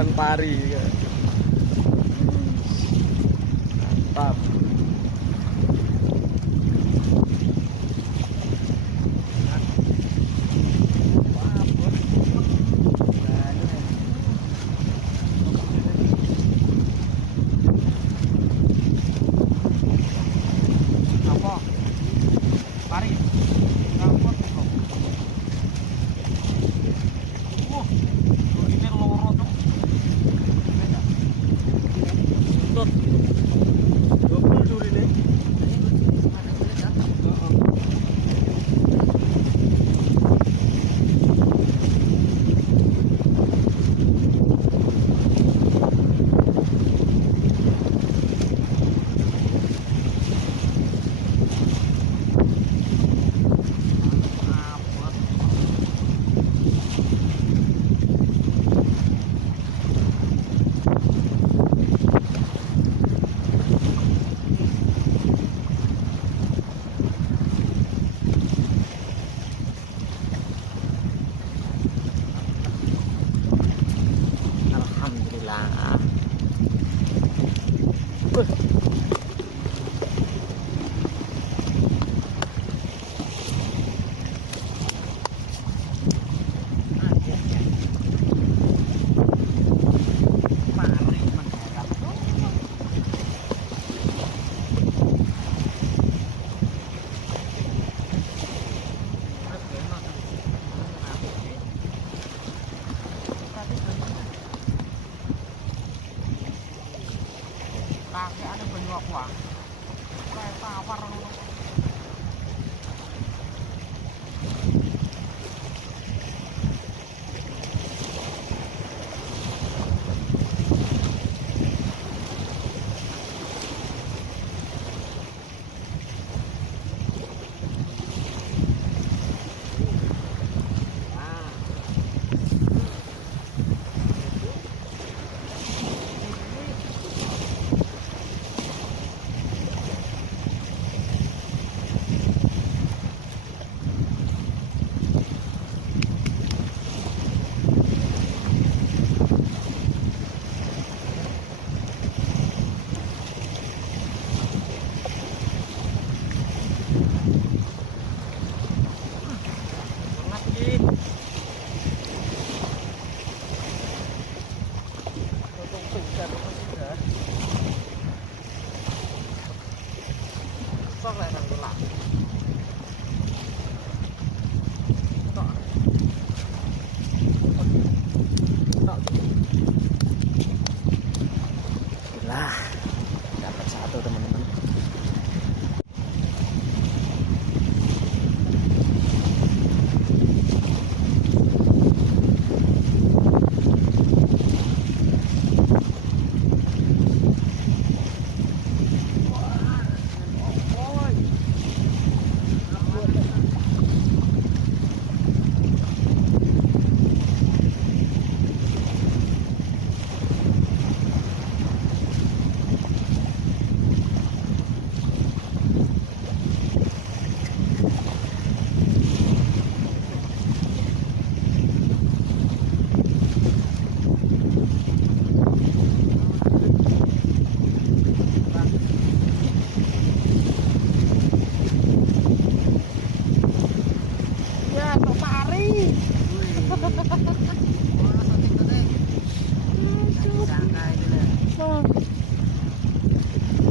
depan pari ya. Mantap. Ada banyak uang. Kayak tawar. Sok lại thằng lạ. Lah, dapat satu teman-teman.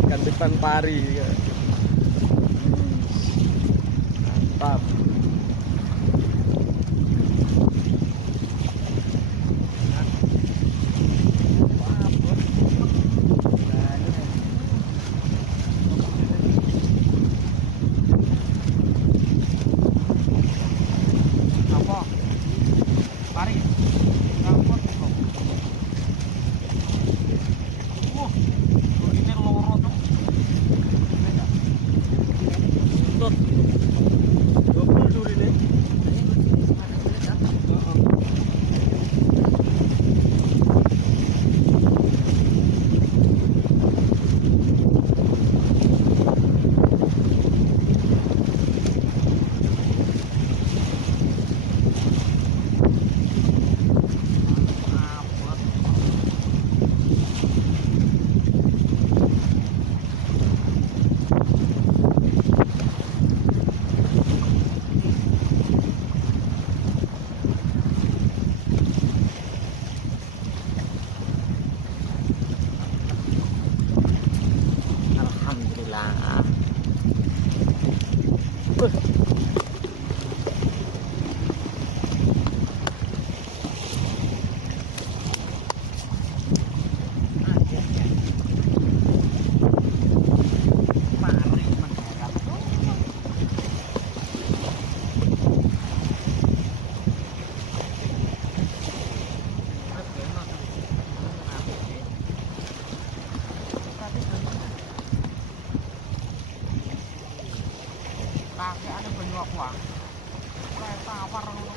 Ikan depan pari ya. Mantap. Apa? Pari. Ngangkut kok. Ini loro tuh. Beda. Kakek ada banyu aqua. Kayak tawar ngono.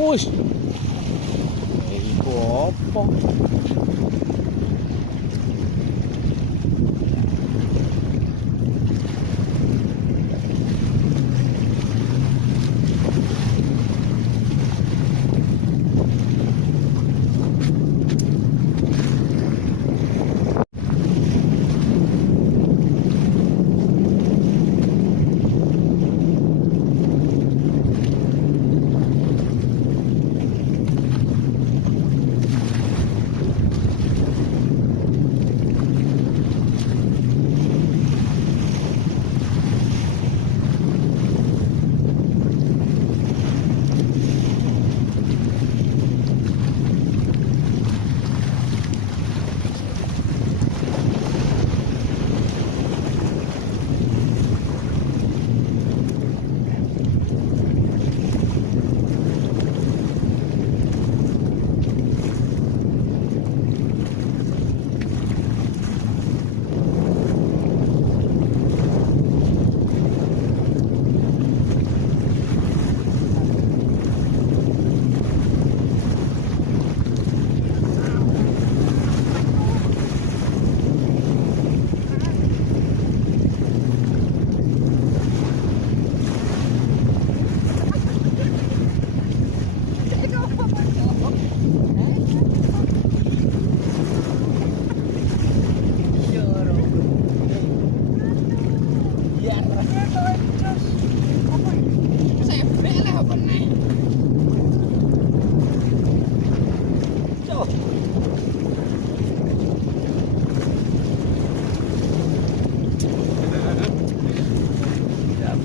Wush. Iku apa?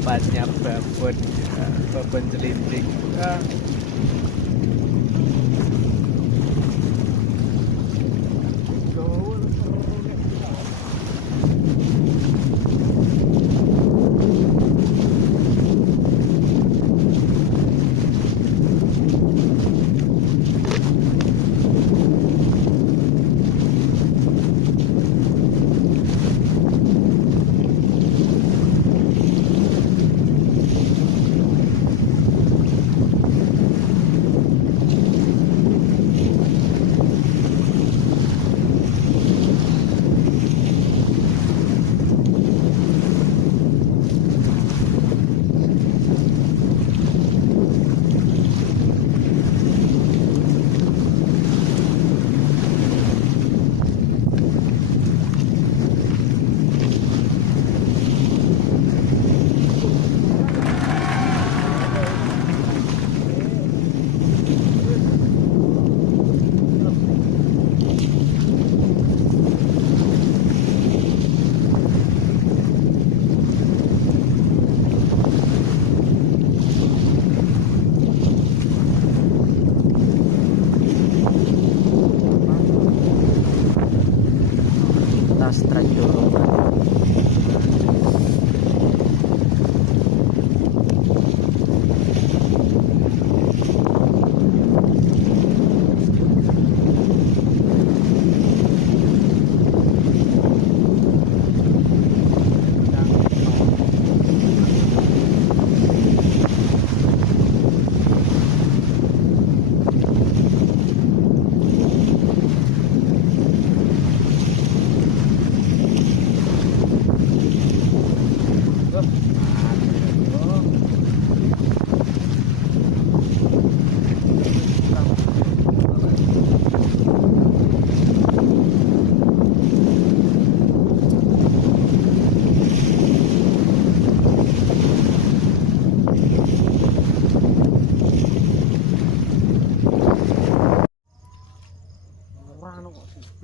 Dapatnya babon jelinting. Kita strike dulu.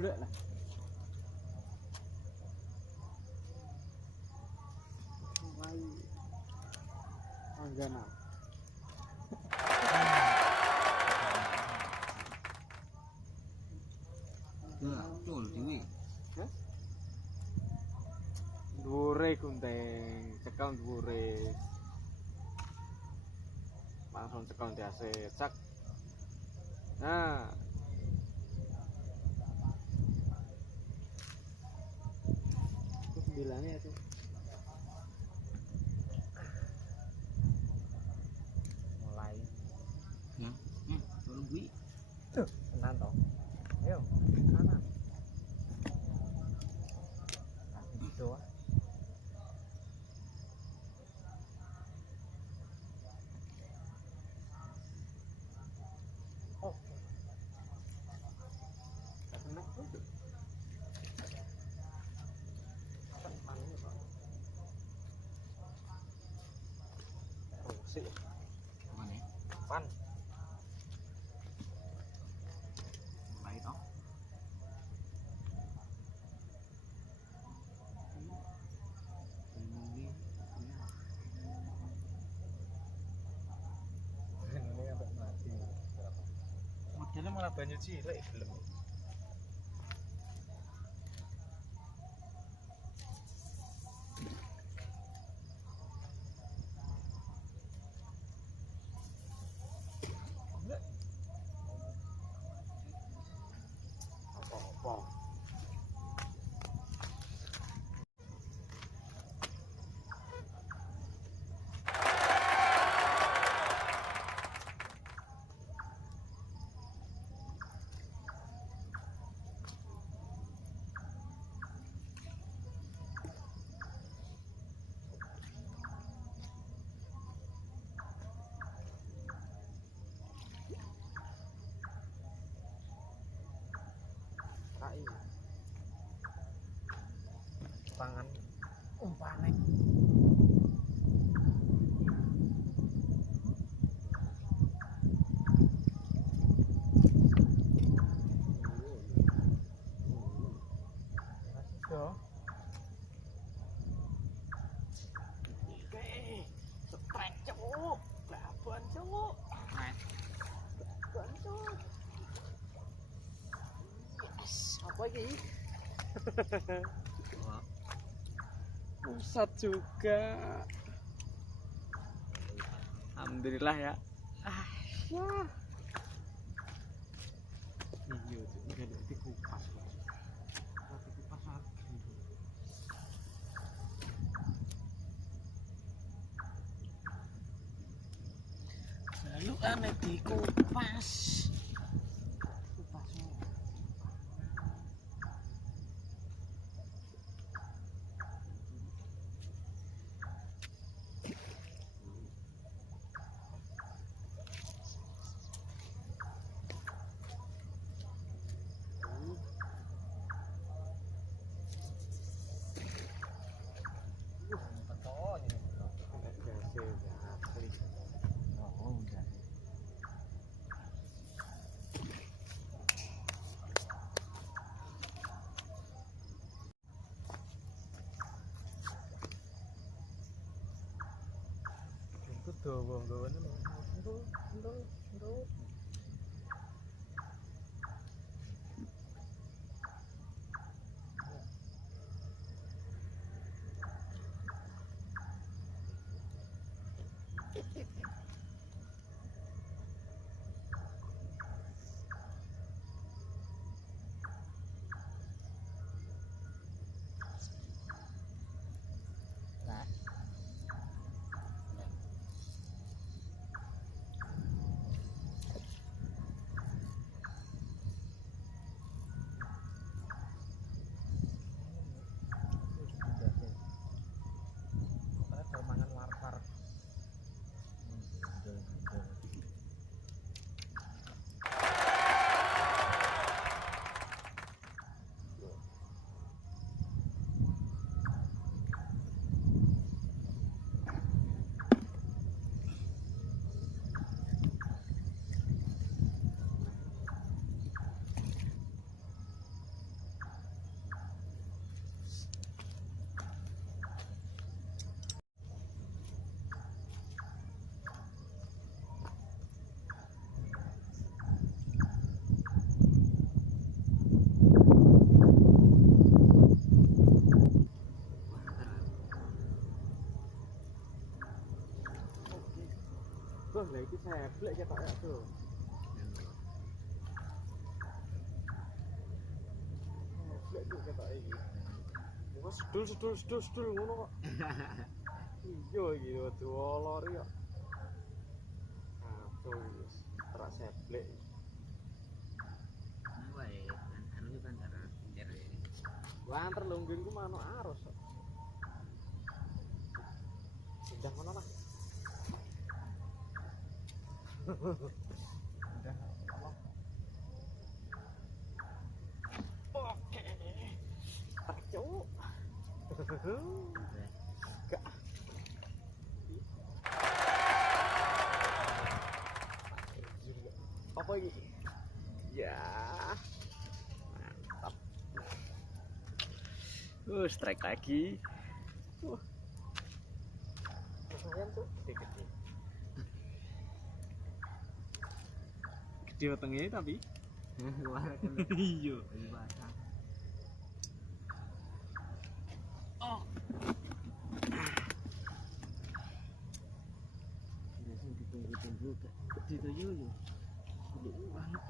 Blek lah. Anggana. Betul, Dewi. Dure kunteng, cekal dure. Langsung cekal di AC, cak. Nah, itu 9 ya tuh. Mulai. Ya, Tuh, tenan toh. Ayo, kanan. Gitu ah. Oke. Enak tuh. Sih, Mana? pan. Baik toh. Ini Ini sampai mati. Modelnya malah banyak cilik belum. Apa-apa. Rai. Tangan umpane. Masih Oke, strike cuk, babon cuk. Babon cuk. Yes, apa ini? Pusat juga. Alhamdulillah ya. Ah, ya. Iya, enggak ada dikupas. Tapi kupas lagi. Lalu ame dikupas. Kupas. Itu dawa-dawane nduk. Nah, kalau mangan war-war. Tuh, lah iki seblek ketok ya, Bro. Seblek tuh ketok iki. Wes sedul ngono kok. Iya iki waduh lori kok. Aduh, wis terak seblek. Banter longgeng ku mano arus. Udah ngono lah. Udah. Oke. Cuk. Gak. Apa ini? Ya. Mantap. Strike lagi. Lumayan tuh, gede-gede. Gede wetenge tapi. Iya. Oh. Biasanya ditunggu-tunggu gede tuh yo. Gede banget.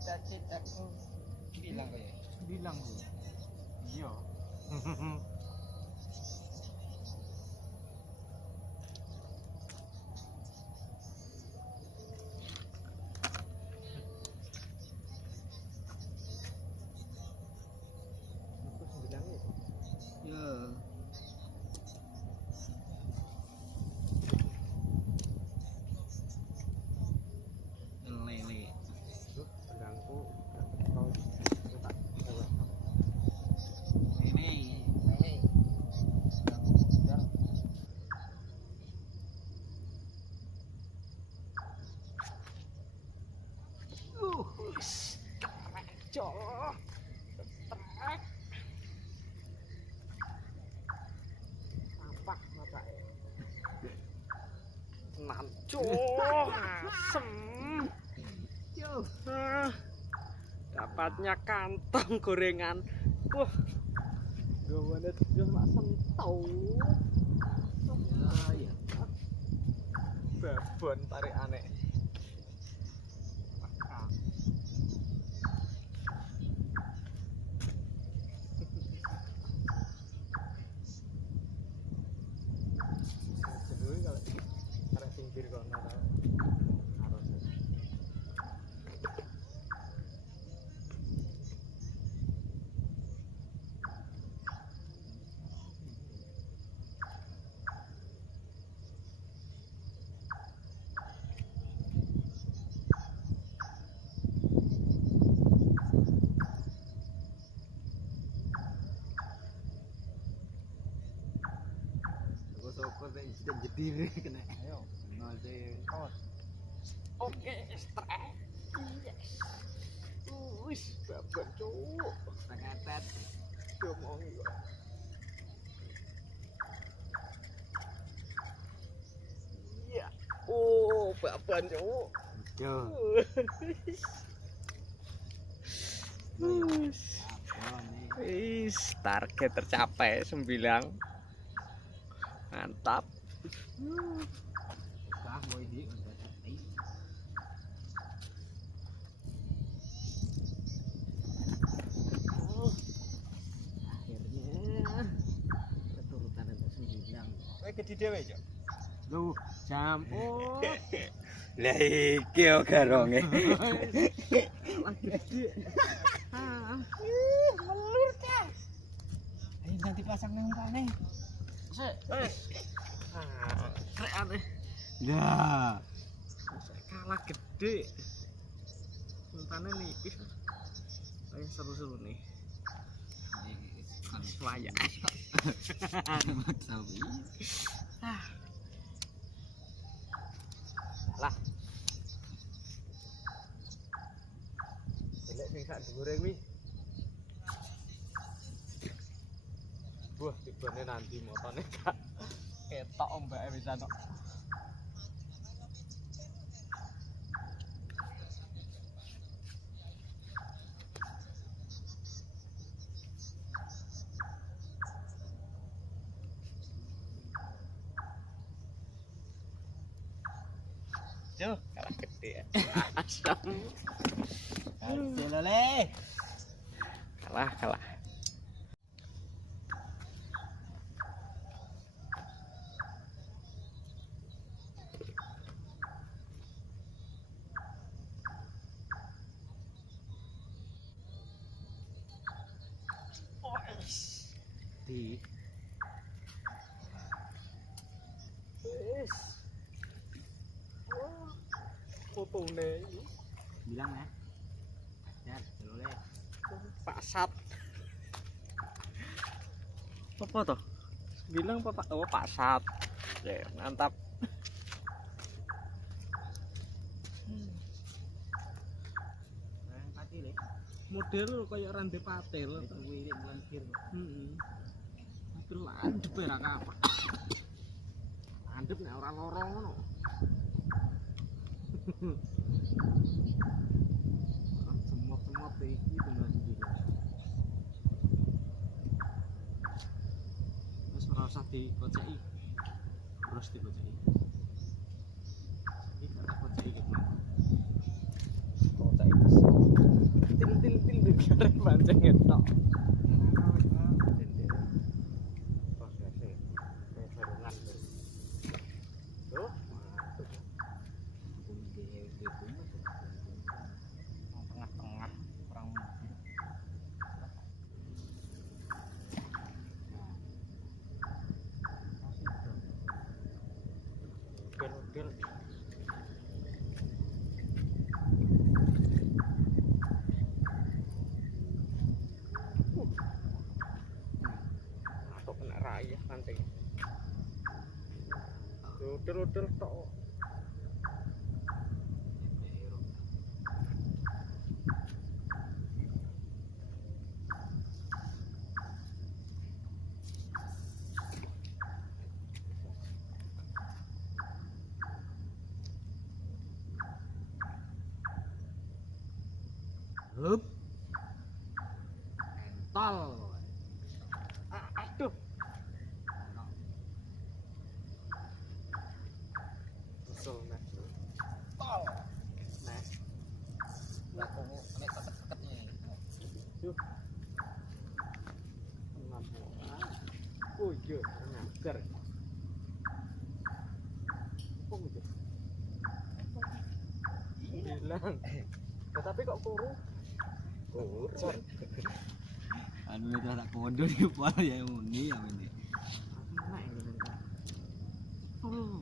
Cita-citaku bilang kok ya. Bilang Bu. Iya. Ya. Lele. Pedangku ini. Cok. Apa mata? Nancuk, asem. Yo. Dapatnya kantong gorengan. Wah. Gawane tujuan mak sentuh. Ya. Babon tarik aneh. Arek pinggir kono harus. Soko sing jedire kena. Ayo. Nose. Awas. Oke, strike. Yes. Wis, babon cuk. Sangatet. Diomong kok. Iya. Oh, babon cuk. Yo. Wis, target tercapai 9. Mantap. Akhirnya keturutan itu 9. Kowe gede dhewe, Cok. Loh, jam. Oh. Lah iki yo garonge. Salah gede. Melur ta. Ayo nanti pasang nang pane. Sik, wis. Trek ane. Lah, Kalah gede. Umpannya nipis. Ayo seru-seru nih. Layak. Lah. Elek sing sak dhuwure kuwi. Wah, tibane nanti motone gak ketok ombake bisa tok. Cuk, kalah gede ya. Asam. lele. Kalah. Di fotone Bilang ya. Ya, lele. Pak apa toh? Bilang Pak Pak Sat. Oke, mantap. Patile. Model kayak rande patil. Itu wirid bulan kir. Heeh. Itu landep ya apa? Landep nek ora lorong ngono. Semua iki dengan sendiri. Wis ora usah dikoceki. Terus dikoceki. Iki kata koceki gitu. Koceki til kare pancing etok. Tengah-tengah kurang lebih. Udel. Atau kena raya pancing. Udel tok. Hup. Entol. Aduh. Kesel nek. Tol. Nek. Lah kok nek teket-teketnya. Yuk. Kenapa? Oh iya, nyagar. Apa gitu? Hilang. Tetapi kok kurung? Kurung. Anu itu tak kondo di pol ya muni ya ini. Enak ini. Oh.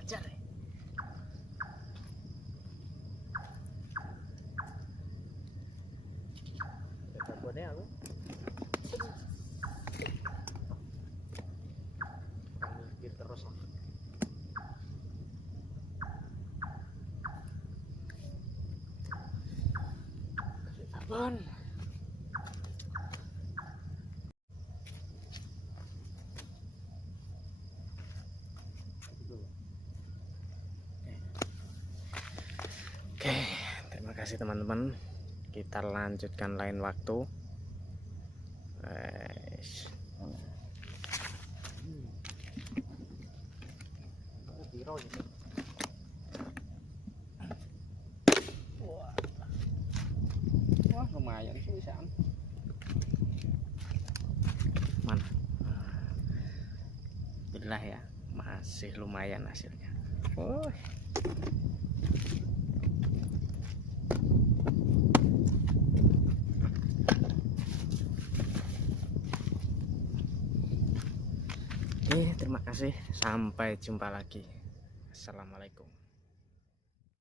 Ajar ya. Jagoannya aku. Mikir terus. Abon. Oke, terima kasih teman-teman. Kita lanjutkan lain waktu. lumayan sih bisa. Mana? Alhamdulillah ya, masih lumayan hasilnya. Oh. Oke, terima kasih. Sampai jumpa lagi. Assalamualaikum.